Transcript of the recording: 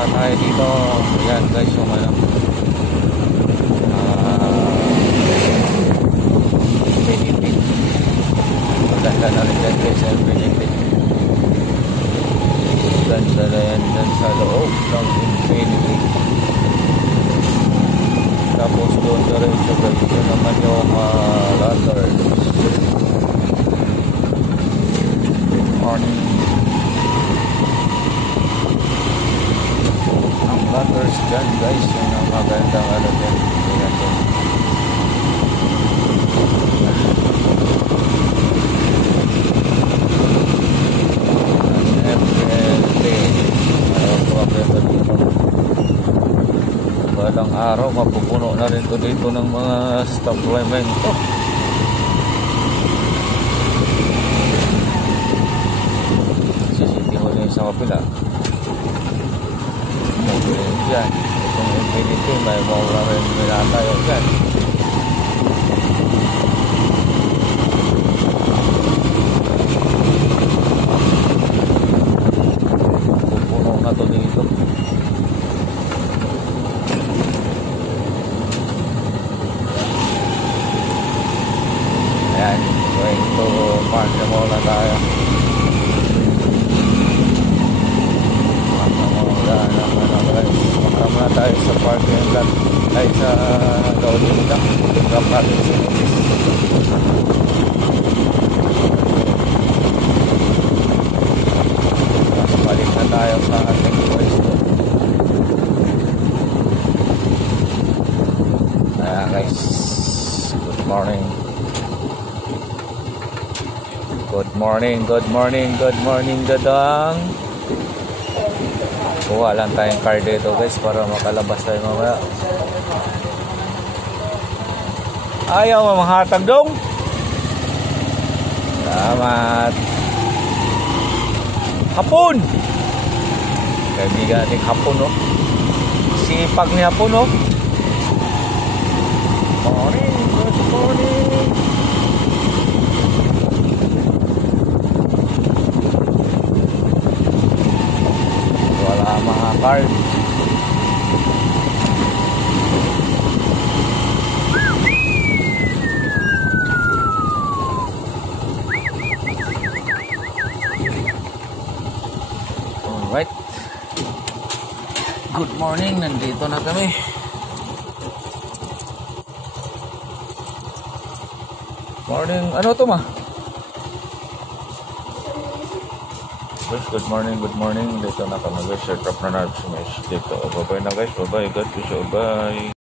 na tayo dito. Ayan guys, yung ano, Infinity. Maganda na rin dyan guys, Infinity. Ganda na yan dyan sa loob ng Infinity. Tapos doon na rin siya guys, yun naman yung lanterns. Morning. Ang lanterns dyan guys, yun ang magandang ano din. Ayan din. Balang araw mapupuno na rin to dito ng mga supplemento. Sisitiho din sa kapila. Mabili dyan. Itong Infinity may mawala rin tayo dyan. Pupuno na to dito. Ayan, going to park na muna tayo. Park na tayo sa parking lot ay sa Gaudin lang. Mas balik na tayo sa ating pwesto. Ayan guys, good morning. Good morning, good morning, good morning, dadang. Kuha lang tayong card dito guys para makalabas tayo mamaya. Ayaw mamahatag dong. Salamat. Hapon. Kaibigan natin hapon, no? Sipag ni hapon, no? Morning, good morning. Wala mga card. Alright. Good morning. Nandito na kami. Morning. Ano to ma? Good morning, good morning. Dito na kami guys. Share up na natin dito. Bye bye na guys. Bye bye. God bless you. Bye.